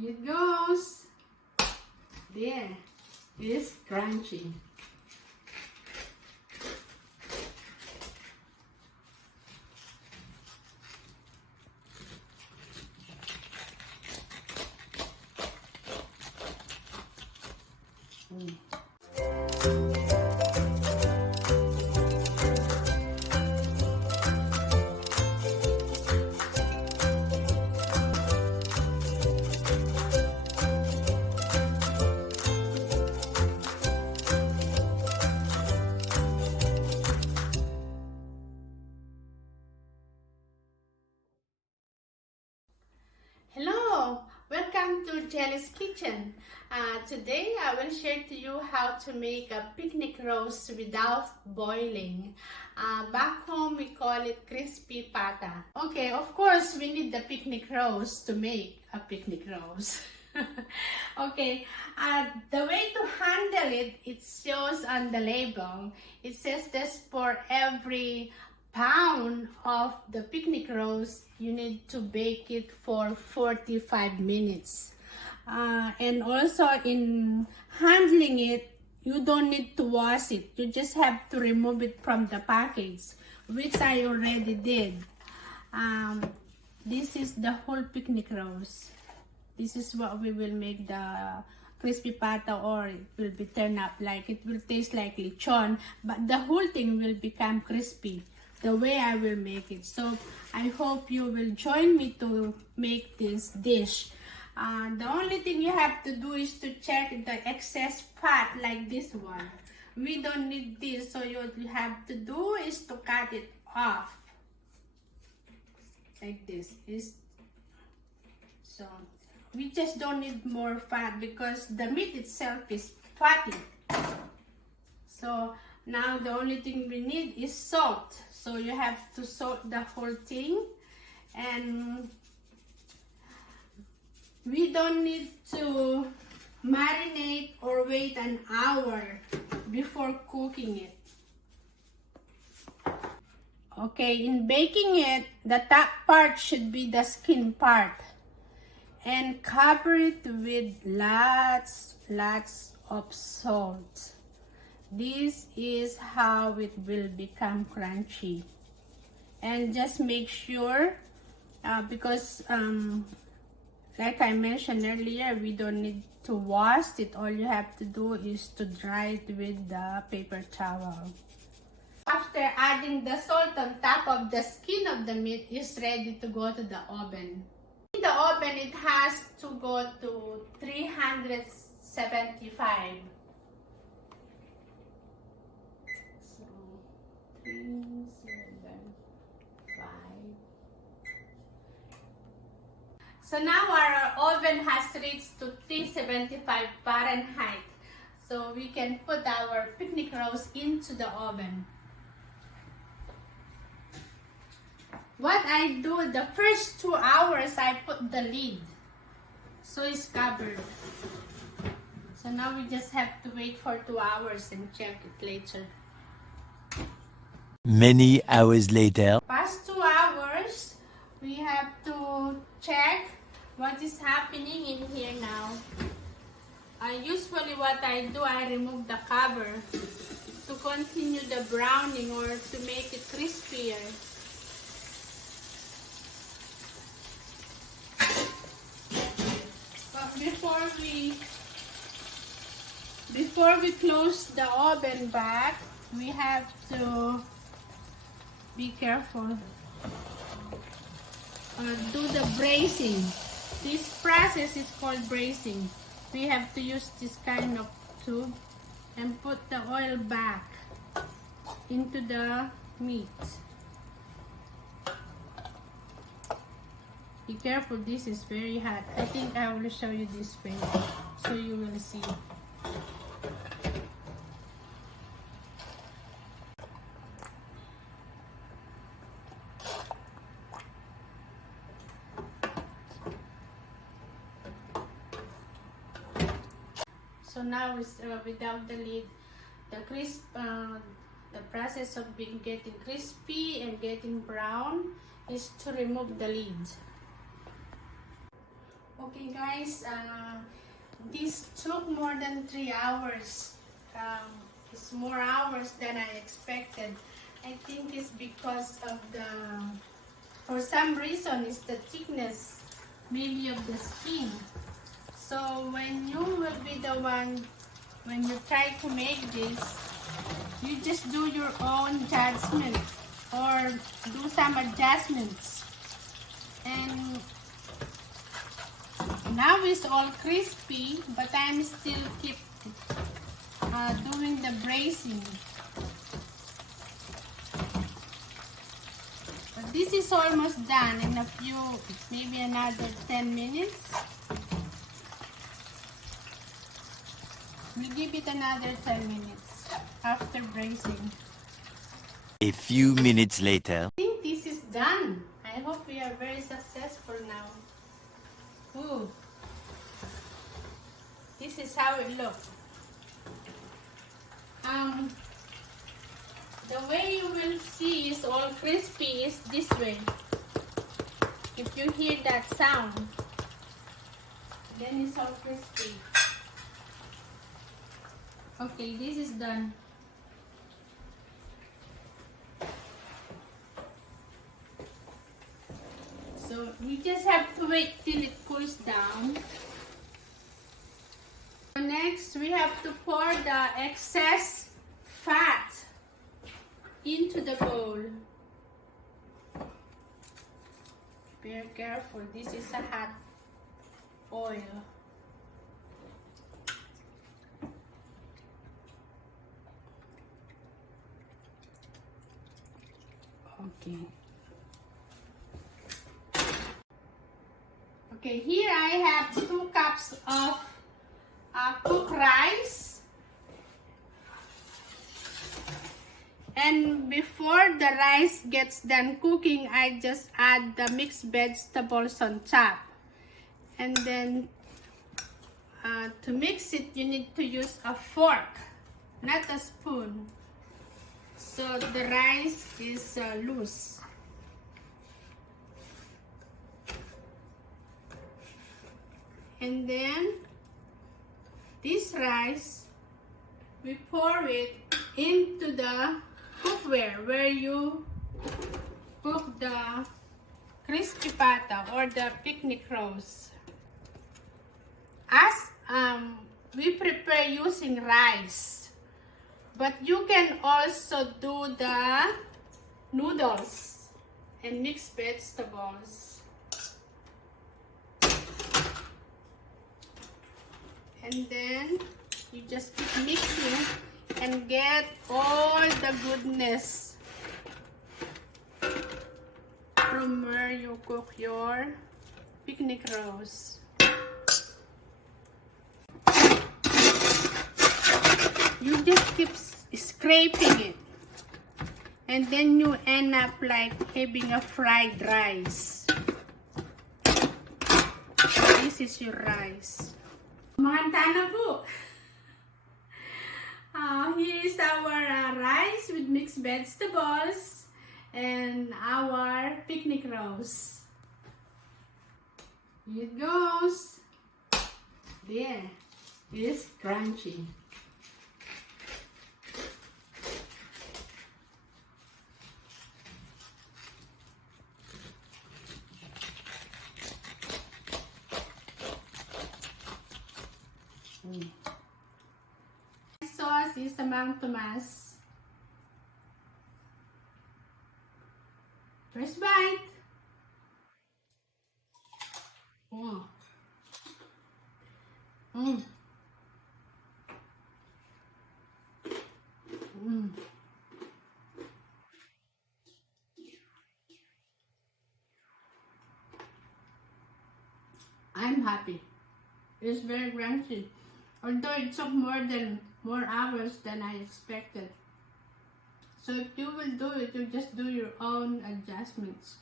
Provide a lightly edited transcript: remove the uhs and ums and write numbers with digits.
Here it goes. There. It's crunchy. Hello, welcome to Jelly's Kitchen. Today I will share to you how to make a picnic roast without boiling. Back home we call it crispy pata. Okay, of course we need the picnic roast to make a picnic roast. Okay, the way to handle it, it shows on the label. It says this for every pound of the picnic roast, you need to bake it for 45 minutes. And also in handling it, you don't need to wash it. You just have to remove it from the package, which I already did. This is the whole picnic roast. This is what we will make the crispy pata, or it will be turned up like, it will taste like lechon, but the whole thing will become crispy the way I will make it. So I hope you will join me to make this dish. The only thing you have to do is to check the excess fat, like this one. We don't need this, so what you have to do is to cut it off like this. So we just don't need more fat because the meat itself is fatty. So now the only thing we need is salt. So you have to salt the whole thing, and we don't need to marinate or wait an hour before cooking it. Okay, in baking it, the top part should be the skin part, and cover it with lots of salt. This is how it will become crunchy. And just make sure, because like I mentioned earlier, we don't need to wash it. All you have to do is to dry it with the paper towel. After adding the salt on top of the skin of the meat, is ready to go to the oven. In the oven, it has to go to 375. So now our oven has reached to 375 Fahrenheit. So we can put our picnic roast into the oven. What I do, the first 2 hours, I put the lid, so it's covered. So now we just have to wait for 2 hours and check it later. Many hours later. Past 2 hours, we have to check what is happening in here now. Usually what I do, I remove the cover to continue the browning or to make it crispier. But before we close the oven back, we have to be careful. Do the bracing. This process is called bracing. We have to use this kind of tube and put the oil back into the meat. Be careful, this is very hot. I think I will show you this way so you will see. So now without the lid, the process of getting crispy and getting brown is to remove the lid. Okay guys, this took more than 3 hours. It's more hours than I expected. I think it's because of for some reason, it's the thickness, maybe of the skin. So when you will be the one, when you try to make this, you just do your own judgment or do some adjustments. And now it's all crispy, but I'm still keep doing the braising. But this is almost done in a few, maybe another 10 minutes. We'll give it another 10 minutes after braising. A few minutes later. I think this is done. I hope we are very successful now. Ooh. This is how it looks. The way you will see is all crispy is this way. If you hear that sound, then it's all crispy. Okay, this is done. So we just have to wait till it cools down. Next, we have to pour the excess fat into the bowl. Be careful, this is a hot oil. Okay. Okay, here I have 2 cups of cooked rice. And before the rice gets done cooking, I just add the mixed vegetables on top. And then to mix it, you need to use a fork, not a spoon. So the rice is loose. And then this rice, we pour it into the cookware where you cook the crispy pata or the picnic roast. As we prepare using rice, but you can also do the noodles and mixed vegetables. And then you just keep mixing and get all the goodness from where you cook your picnic roast. You just keep scraping it, and then you end up like having a fried rice. This is your rice. Mahanta na po. Here is our rice with mixed vegetables and our picnic roast. Here it goes. There. It is crunchy. Sauce is Mang Tomas. First bite. Oh. I'm happy. It's very crunchy. Although it took more hours than I expected. So if you will do it, you just do your own adjustments.